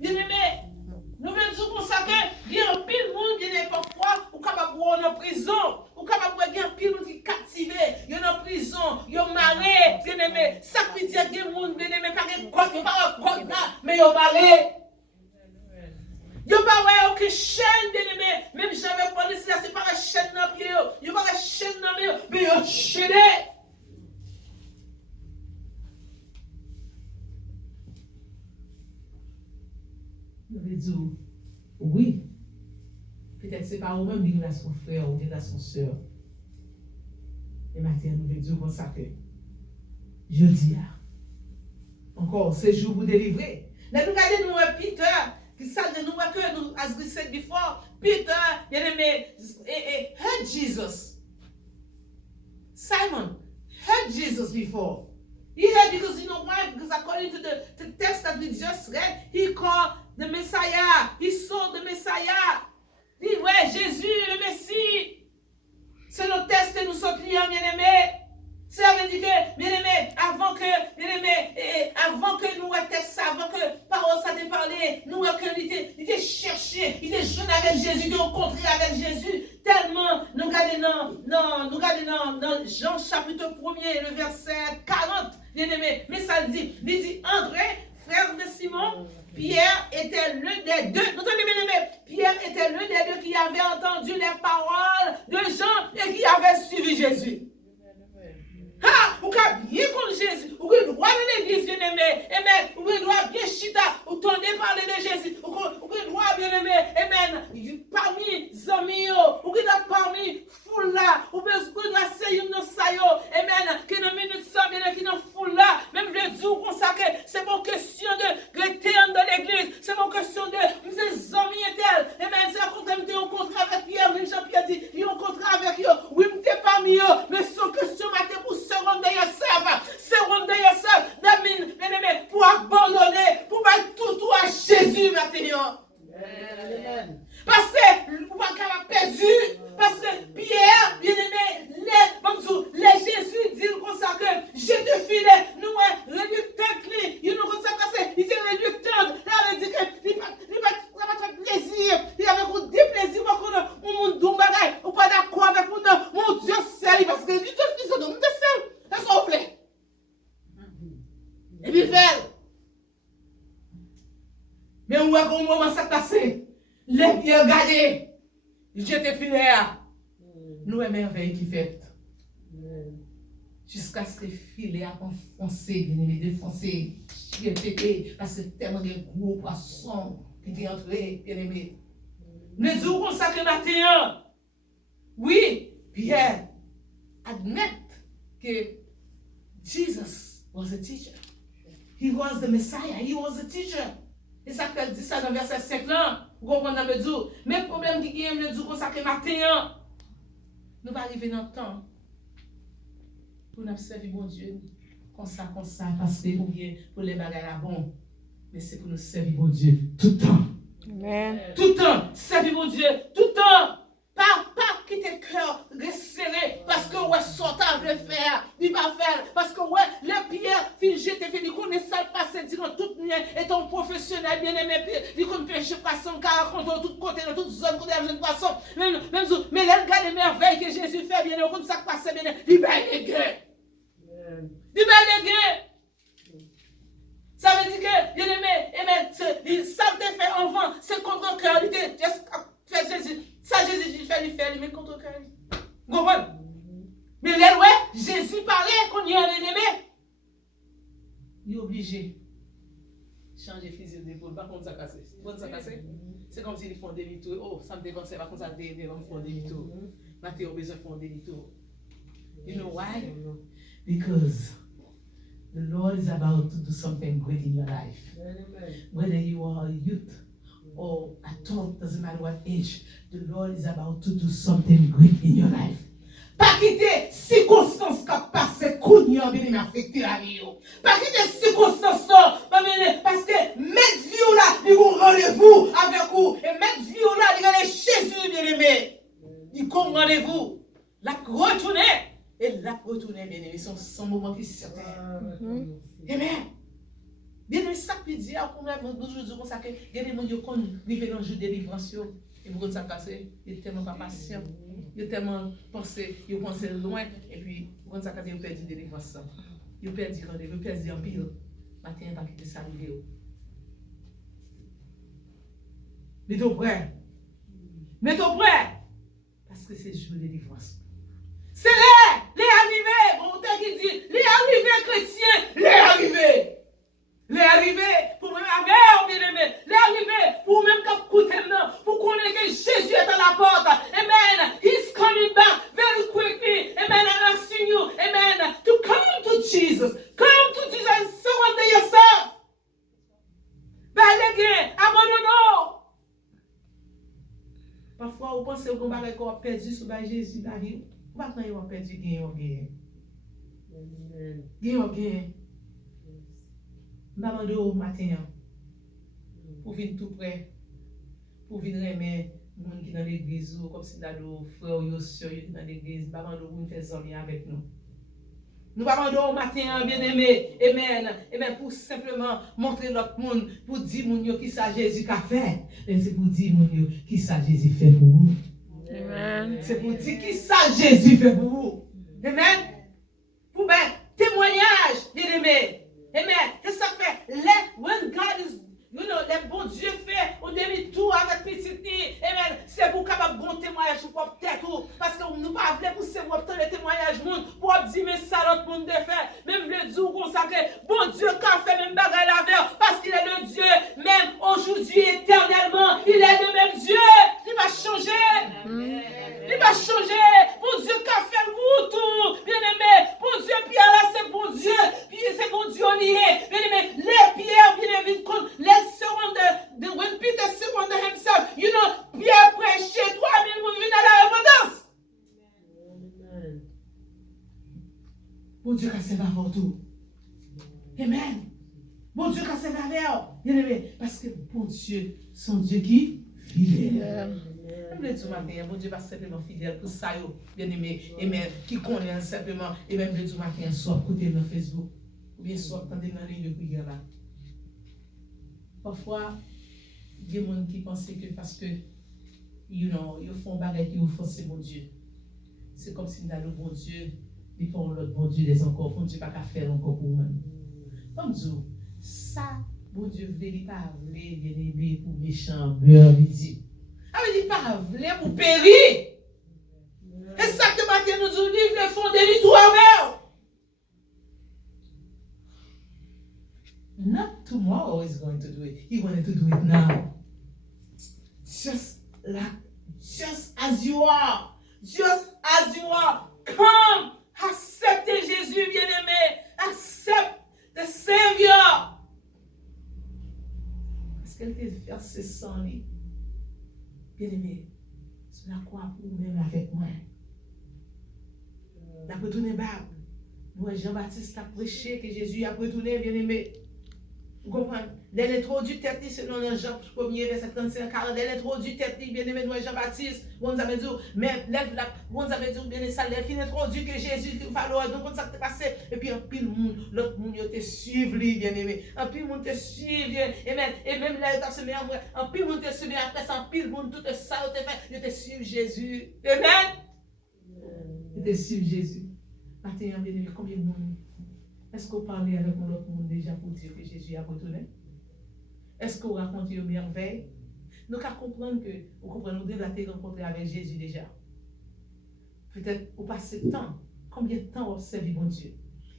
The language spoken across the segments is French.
Bien aimé, nous venons dire comme ça que il y a un pile monde qui est parfois ou capable de en prison, ou capable de gagner un pile monde qui est captivé, il y a en prison, il y a maré, bien aimé. Ça veut dire que les monde bien aimé pas de code, pas de code là, mais il y a maré. Il n'y a pas aucune chaîne, bien aimé. Même si j'avais pas laissé là, c'est pas la chaîne dans le pied, il n'y a pas la chaîne dans le pied, mais il y a une chaîne. Je vais dire, oui, peut-être c'est pas vous-même qui a son frère ou qui a son soeur. Et maintenant, nous vais dire comme ça que je dis, encore, c'est jour pour délivrer. Mais nous regardons nous, Peter, qui ça de nous que nous, as we said before, Peter, bien aimé, heard Jesus. Simon heard Jesus before. He heard because you know why? Because according to the text that we just read, he called the Messiah. He saw the Messiah. Il dit, ouais, Jésus, le Messie. C'est le test que nous sommes clients, bien-aimés. Ça veut dire que, bien-aimés, avant que nous texte, avant que parole ça t'ait parlé, nous il était cherché, il était jeune avec Jésus, il était rencontré avec Jésus. Tellement, nous regardons dans Jean chapitre 1er, le verset 40, bien-aimés. Mais ça dit André, frère de Simon, Pierre était l'un des deux. Vous entendez bien aimé? Pierre était l'un des deux qui avait entendu les paroles de Jean et qui avait suivi Jésus. Ah, vous avez bien contre Jésus, vous avez droit de l'église, bien aimé, amen, vous avez droit bien chita, vous tournez parler de Jésus, vous avez droit bien aimé, amen, parmi amis, vous avez parmi foule là, vous avez droit de essayer nos saillots, amen, que nos minutes sont bien qui nous foule là, même je dis consacré, c'est mon question de rester dans l'église, c'est mon question de mes amis et tel, amen, c'est la contrainte de rencontrer avec Pierre, Jean-Pierre dit, il rencontre avec eux, oui, je n'étais pas mis, mais son question matin pour surrender yourself, that means, bien-aimé, pour abandonner, pour mettre tout à Jésus maintenant. Amen. Parce que, vous n'avez pas perdu, parce que Pierre, bien-aimé, les Jésus dit comme ça que je te filais, nous, reluctant, il nous comme ça, il était reluctant, là, il dit que, il n'a pas de plaisir, il avait beaucoup de plaisir, on nous bagaille, on pas d'accord avec mon Dieu seul, parce que Dieu seul, on est seul, est-ce qu'on plaît? Et puis, mais on voit comment ça passe. Les pieds regardés. Je te filais. Nous aimons merveille qui fait. Jusqu'à ce que le filet a enfoncé, bien-aimé, défoncé, pété, parce que tellement de gros poissons qui étaient entrés, bien-aimé. Nous disons comme ça que matin. Oui, Pierre, admet que Jesus was a teacher. He was the Messiah. He was a teacher. Et ça qu'elle dit ça dans le verset 5 là. Vous comprenez me dire. Mais le problème qui est me dire comme ça que matin, nous va arriver dans le temps pour nous servir mon Dieu comme ça, parce que ou bien pour les bagages bon. Mais c'est pour nous servir mon Dieu tout le temps. Amen. Tout le temps. Servir mon Dieu tout le temps. Pas quitter le cœur resserré parce que ouais sortant veut faire, il va faire parce que ouais les pierres figées te fait du connaît ça passer dit quand tout bien est un professionnel bien aimé il connaît pêcher poisson car contre tout côté dans toute zone côté de poisson même mais les regarde les merveilles que Jésus fait bien on ça passer bien il va les gains. Il va les gains. Ça veut dire que bien aimé ça te fait en vent c'est contre le cœur il fait Jésus. Ça, Jésus fait lui faire, mais contre le cœur. Vous comprenez? Mais là, ouais, Jésus parlait qu'on y a un ennemi. Il est obligé de changer physique d'épaule. Pas contre ça casser. C'est comme s'ils font demi-tour. Oh, ça me déconseille, pas comme ça, ils font demi-tour. Maintenant, ils ont besoin de faire demi-tour. You know why? Because the Lord is about to do something great in your life. Whether you are a youth, or adult, doesn't matter what age, the Lord is about to do something great in your life. Pas quitter circonstances qui passent, qu'on bien affecté la vie. Pas quitter circonstances parce que mettre vie là, il vous rendez-vous avec vous. Et mettre vie là, il y a Jésus bien aimé. Il comme rendez-vous. La retourner. Et la retourner bien aimé. Son moment qui est certain. Amen. Bien aimé, ça peut dire, pour même, aujourd'hui, comme ça, que il y a des gens qui ont vécu dans le jour de délivrance. Et vous ça passé, il est tellement pas patient, il est tellement pensé loin, et puis, vous ça il a perdu délivrance. Il a perdu rendez-vous, il a perdu en pile. Matin, il va quitter sa vidéo. Mettez-vous prêt. Mettez-vous prêt. Parce que c'est le jour de délivrance. C'est les arrivés. Bon, qui dit, les arrivés chrétiens, les arrivés. Les arrivés pour même avoir, bien aimé. Les arrivés pour même écouter pour connaître que Jésus est à la porte. Amen. He's coming back very quickly. Amen. I'm asking you, amen, to come to Jesus. Come to Jesus and surrender yourself. Balégué, abandonnons. Parfois, vous pensez qu'on va perdu sur Jésus dans la vie. Vous va quand vous perdu gain. Maman au matin, pour venir tout près, pour venir aimer les gens qui sont dans l'église, comme si dans nos frères ou sœurs qui sont dans l'église, maman pour nous faire zoner avec nous. Nous maman au matin, bien aimé, amen, pour simplement montrer l'autre monde, pour dire mon qui ça Jésus a fait, c'est pour dire mon qui ça Jésus fait pour vous. Amen. C'est pour dire qui ça Jésus fait pour vous. Amen. Pour ben témoignage, bien aimé. Amen. C'est ça fait. When God is, le bon Dieu fait, on demi-tour avec petite fille. Amen. C'est pour capable bon témoignage pour peut-être parce que nous pas voulons pousser pour obtenir le témoignage monde pour dire mais ça l'autre monde de faire. Même le Dieu consacré, bon Dieu qui a fait même bagaille la veille parce qu'il est le Dieu même aujourd'hui éternellement, il est le même Dieu. Il va changer. Il va changer. Bon Dieu qui a fait vous tout. Bien aimé. Bon Dieu, Pierre là, c'est bon Dieu. Puis c'est bon Dieu lié. Bien aimé. Les pierres, bien aimé, les surrender. When Peter surrendered himself, Pierre prêchait 3000 pour venir à la abondance. Bon Dieu qui a servi avant tout. Amen. Bon Dieu qui a servi avant. Bien aimé. Parce que bon Dieu, son Dieu qui fidèle. Même le matin, bon Dieu va simplement fidèle pour ça, bien aimé, qui connaît simplement, et même le matin, soit côté dans Facebook, ou bien soit quand dans les de prière là. Parfois, il y a des gens qui pensent que parce que, ils font baguette, ils forcent mon Dieu. C'est comme si dans le bon Dieu, ils font l'autre bon Dieu les encore, bon Dieu pas qu'à faire encore pour moi. Comme ça, bon Dieu voulait pas bien aimé pour méchant, beurre, midi. Ah, mais il pas voulu pour périr. Et ça que matin nous dit, il veut fonder tout avec. Not tomorrow he's going to do it. He wanted to do it now. Just as you are. Just as you are. Come. Acceptez Jésus, bien-aimé. Accepte the Savior. Parce qu'elle te fait ce sang. Bien-aimé, c'est la croix pour même avec moi. La retourner bas. Moi, Jean-Baptiste a prêché que Jésus a retourné, bien-aimé. Vous comprenez? Dès l'introduit tête, selon Jean 1er, verset 35, 40, dès l'introduit tête, bien-aimé, nous, Jean-Baptiste, on nous avait dit, mais on nous avait dit, bien-aimé, ça, les fins introduit que Jésus, il fallait, donc, ça s'est passé, et puis, un pile monde, l'autre monde, il te suivi, bien-aimé, un pile monde te suivi, et même là, il t'a semé, un pile monde te suivi, après ça, un pile monde, tout ça, il te suivi Jésus, amen, il te suivi Jésus. Maintenant, bien-aimé, combien de monde? Est-ce qu'on parlait avec l'autre monde déjà pour dire que Jésus a retourné? Est-ce qu'on raconte une merveille? Nous qu'à comprendre que, vous comprenez, nous devons être rencontrés avec Jésus déjà. Peut-être au passé de temps, combien de temps on observe mon Dieu?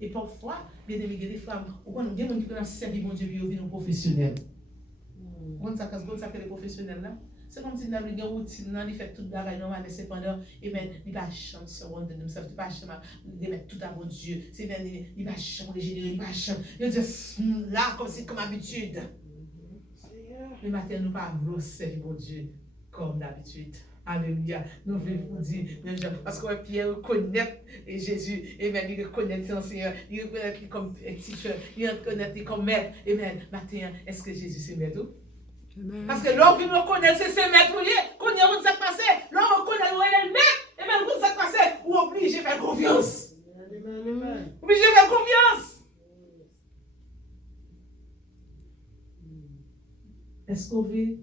Et parfois, bien aimé, des femmes, on a des gens qui ont servi mon Dieu, puis ils viennent professionnels. Vous savez ce que les professionnels là? C'est comme si nous avons une routine, nous faisons tout le travail normal, mais cependant, il n'y a pas de chance de se rendre, il n'y a pas de chance de mettre tout à mon Dieu. Il n'y a pas de chance de générer, il n'y a pas de chance. Il y a là, comme habitude. Le matin, nous ne pas servir mon Dieu comme d'habitude. Alléluia. Nous voulons vous dire, parce que Pierre reconnaît Jésus, amen, il reconnaît son Seigneur, il reconnaît comme teacher, il reconnaît comme maître. Amen. Matin, est-ce que Jésus c'est maître? Parce que l'homme qui nous connaît, c'est ses maîtres, qu'on y a où ça passe, l'homme connaît où elle est le maître, et même où ça passe, ou obligé de faire confiance. Obligé de faire confiance. Est-ce qu'on veut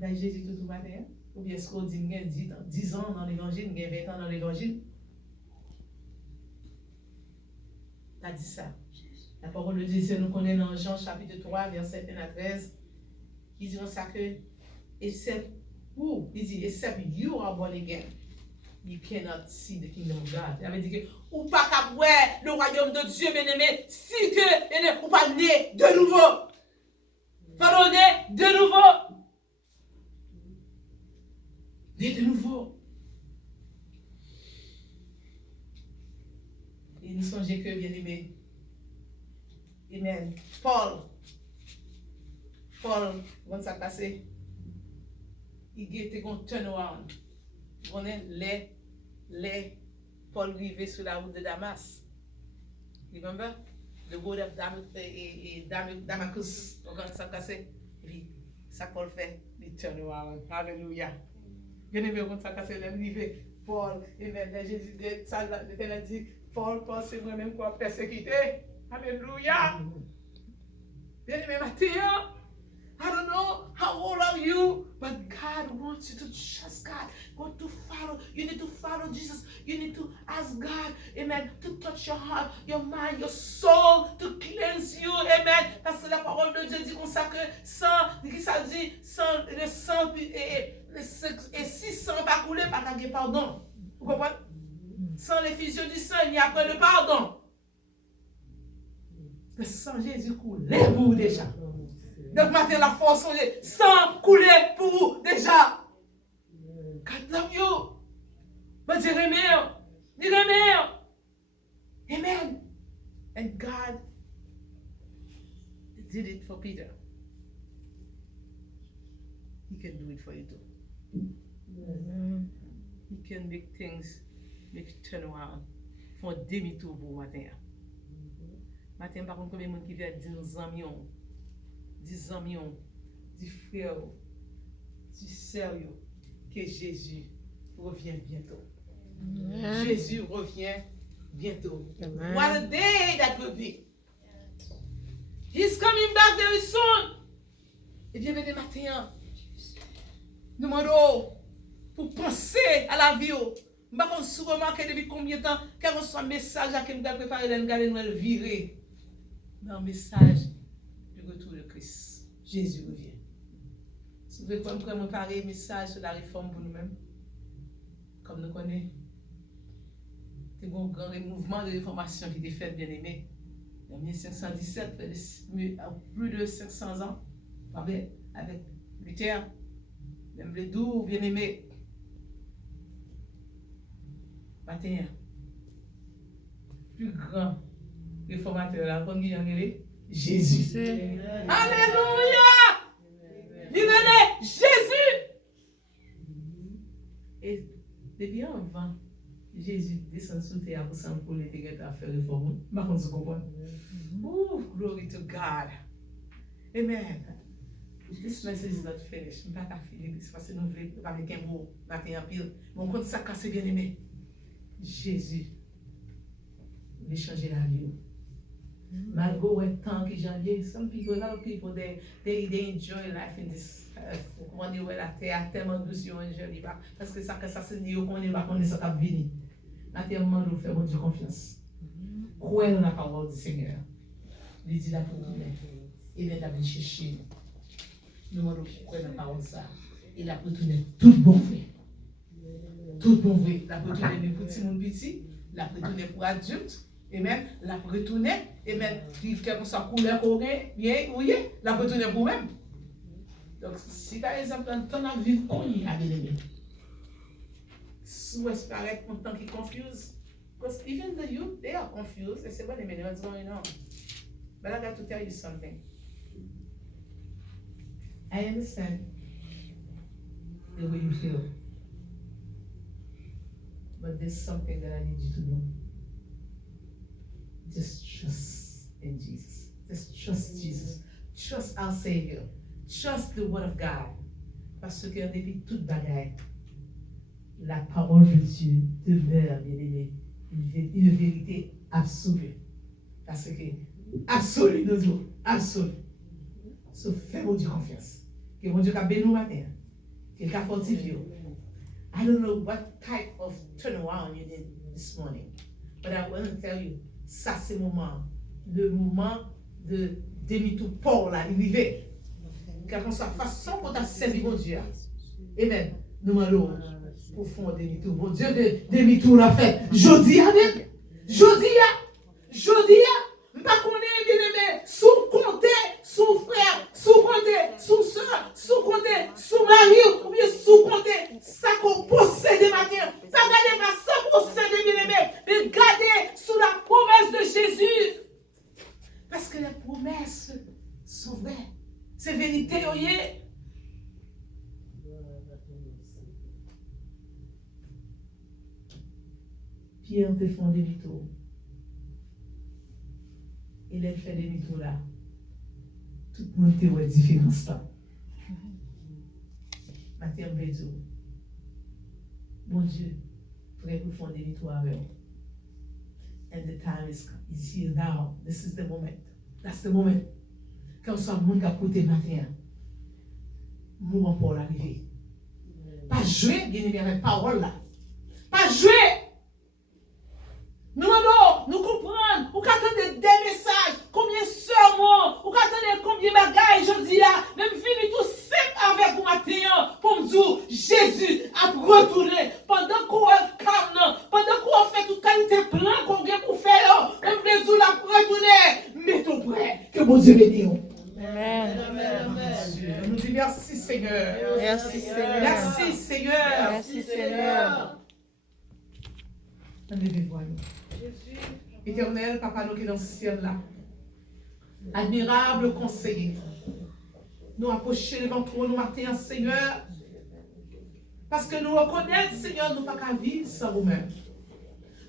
la Jésus tout matin? Ou bien est-ce qu'on dit qu'il y a 10 ans dans l'évangile, il y a 20 ans dans l'évangile? T'as dit ça. La parole de Dieu, nous connaissons dans Jean chapitre 3, verset 1 à 13, qui dit ça que, except who? Il dit, except you are born again, you cannot see the kingdom of God. Il veut dire que, ou pas qu'à voir le royaume de Dieu, bien-aimé, si que, ou pas né de nouveau. Pardonnez de nouveau. Né de nouveau. Et nous songeons que, bien-aimé, amen. Paul, quand ça passe, il était un turnaround. On est les Paul arrivé sur la route de Damas. Remember? The road of Damascus. Quand ça passe, ça Paul fait, il turn around. Hallelujah. Bien aimé, quand ça passe, il arrivé. Paul, amen. Jésus, l'Éternel dit, Paul, c'est moi-même qui a persécuté. Hallelujah. Bien-aimé Matthieu, I don't know how old are you, but God wants you to trust God. Go to follow. You need to follow Jesus. You need to ask God, amen, to touch your heart, your mind, your soul, to cleanse you, amen. Parce que la parole de Dieu dit comme ça que sans, qui ça dit, sans le sang et si sang pas couler, pas qu'il pardon. Vous comprenez? Sans l'effusion du sang, il n'y a pas de pardon. Le sang Jésus coule pour vous déjà. Donc maintenant la force sang couler pour vous déjà. God love you. But you remember. Amen. And God did it for Peter. He can do it for you too. Amen. He can make things, make turn around. Font demi-tour pour matin. Matin, par contre, combien de monde qui vient 10 amis, 10 frères, 10 sœurs, que Jésus revient bientôt. Amen. Jésus revient bientôt. Amen. What a day that will be. He's coming back very soon. Et bien, venez matin, nous demandons pour penser à la vie. Je ne sais pas si vous remarquez depuis combien de temps, quand on reçoit un message à qui nous avons préparé, nous allons virer. Dans le message du retour de Christ. Jésus revient. Si vous voulez préparer un message sur la réforme pour nous-mêmes, comme nous connaissons, c'est un grand mouvement de réformation qui était fait, bien aimé. En 1517, plus de 500 ans, avec Luther, même les doux, bien aimé. Matin, plus grand réformateur, la bonne Jésus. Alléluia! Libérez Jésus! Et depuis avant, Jésus descend sous terre pour s'en pour les dégâts à faire réforme. Par contre, vous comprenez? Oh, glory to God. Amen. This message is not finished. Je ne vais pas finir parce que nous voulons pas avec un mot, matin en pile. Mais on compte ça casser bien aimé. Jésus veut changer la vie. Malgré le temps que j'ai, some people, a lot of people, they enjoy life in this earth. Comment dire, la terre tellement douce, ils enjoy pas. Parce que ça c'est dit, on est pas qu'on est ça qui vient. La terre demande de faire bon Dieu confiance. Croyez dans la parole du Seigneur. Il dit là pour nous, il est d'aller chercher. Nous demandons croire dans la parole ça. Il a pour tourner tout bon vrai. Tout bon vrai. Il a pour tourner pour petit monde petit, il a pour tourner pour adulte. Et même, la retourner, et même, quelque chose couleur coréen, bien, oui, la retourner pour même. Donc, si par exemple, ton avis connu à bien-aimé, si vous espérez content qui confuse, because even the youth, they are confused, they say, wait a minute, what's going on? But I got to tell you something. I understand the way you feel, but there's something that I need you to know. Just trust in Jesus. Just trust Jesus. Trust our Savior. Trust the Word of God. Parce que depuis toute bagaille, la parole de Dieu demeure, bien aimé, une vérité absolue. Parce que, absolue, nous autres, absolue. So, fais mon Dieu confiance. Que mon Dieu a béni nous matin. Qu'il a fortifié. I don't know what type of turnaround you did this morning. But I want to tell you, ça c'est le moment de demi-tour Paul là, arrivé. Car on soit façon qu'on t'a servi mon Dieu. Amen. Nous demandons pour faire demi-tour. Mon Dieu, demi-tour la fait. Jodi, amen. Jodi, pas qu'on est bien aimé, sous compter, sous frère, sous compter, sous soeur, sous compter, sous mari, ou bien sous compter, ça qu'on possède des matins. Ça gardez pas ça possède bien aimé, mais gardez sous la promesse de Jésus. Parce que les promesses sont vraies. C'est vérité, oyez. Pierre te font demi-tour. Et elle fait demi-tour là. Tout le monde te voit différence là. Matin, on veut dire, bon Dieu, frère, vous font demi-tour avec vous. And the time is here now. This is the moment. That's the moment. Quand on soit le monde qui a côté matin, moment pour l'arrivée. Pas jouer, bien aimé, avec parole là. Pas jouer. Nous comprenons, ou qu'attendez des messages, combien sermons, ou qu'attendez combien de bagailles, je dis là, même fini tout simple avec vous matin, pour me dire, Jésus a retourné, pendant qu'on est calme, pendant qu'on fait toute qualité plan qu'on vient pour faire, même Jésus l'a retourné, mettons prêt, que bon Dieu bénisse. Amen. Amen. Nous disons merci Seigneur. Merci Seigneur. Merci Seigneur. Merci Seigneur. Levez-vous. Éternel, Papa, nous qui dans le ciel là. Admirable conseiller. Nous approchons devant toi, nous matin, Seigneur. Parce que nous reconnaissons, Seigneur, nous ne pouvons pas vivre sans vous-même.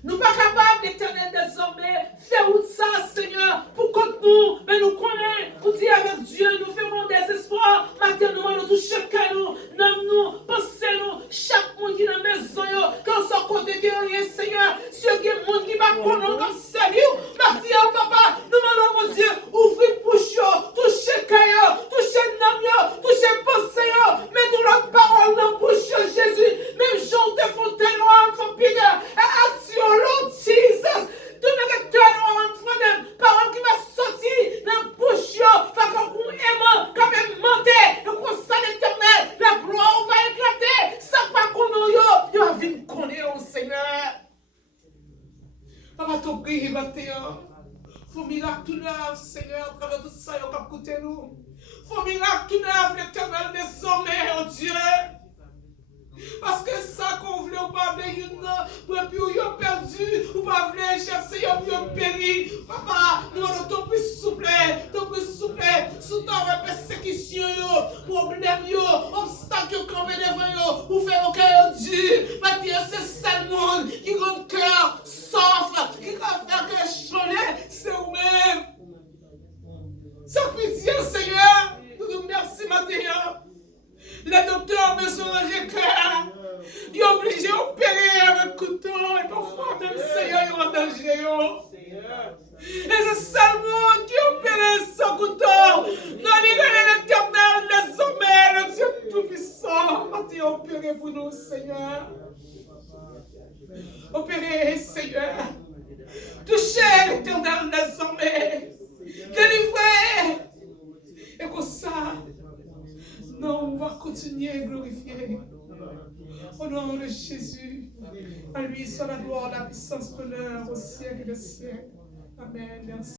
Nous ne sommes pas capables, l'Éternel, désormais, faire tout ça, Seigneur, pour contre nous. Mais nous connaissons, pour dire avec Dieu, nous ferons des espoirs. Maintenant, nous touchons chacun, nous, nomme-nous, pensez-nous, chaque monde qui est dans la maison, quand on sort côté de rien, Seigneur, si il y a des gens qui ne connaissent pas comme sérieux, maintenant, Papa, nous demandons, mon Dieu, ouvrez bouche, touchez cœur, touchez l'âme, touchez pensée, mettons la parole dans la bouche, Jésus, même Jean de Fontaine, enfant Peter, action. Lord Jesus, do not turn around for them. Parole qui va sortir dans la bouche, va qu'on aime, quand même monter, le conseil éternel, la gloire va éclater. Ça va qu'on yo va venir connaître au Seigneur. Papa, ton prie, matin. Faut miracle tout neuf, Seigneur, à travers tout ça, il va écouter nous. Faut miracle tout neuf, l'éternel des hommes, oh Dieu. Parce que ça qu'on voulait ou pas voulait une puis ou yon perdu ou pas voulait chercher yon péri. Papa, nous avons ton plus souple sous ta persécution problème obstacle yo campé devant yo ou faire au cœur Dieu. Maintenant c'est seul monde qui a un cœur sauf qui va faire que changer, c'est vous-même. Ça pitié Seigneur, nous nous merci matin. Les docteurs me sont rangés clair. Ils sont obligés d'opérer avec couteau. Et parfois, même Seigneur, ils sont en danger. Et c'est seulement qui opère sans couteau. Nous avons l'éternel, les hommes, le Dieu tout-puissant. Maintenant, opérez pour nous, Seigneur. Opérez, Seigneur. Touchez l'éternel, les hommes. Délivrez. Et comme ça. Non, on va continuer à glorifier. Au nom de Jésus, à lui soit la gloire, la puissance, l'honneur au siècle des siècles. Amen. Merci.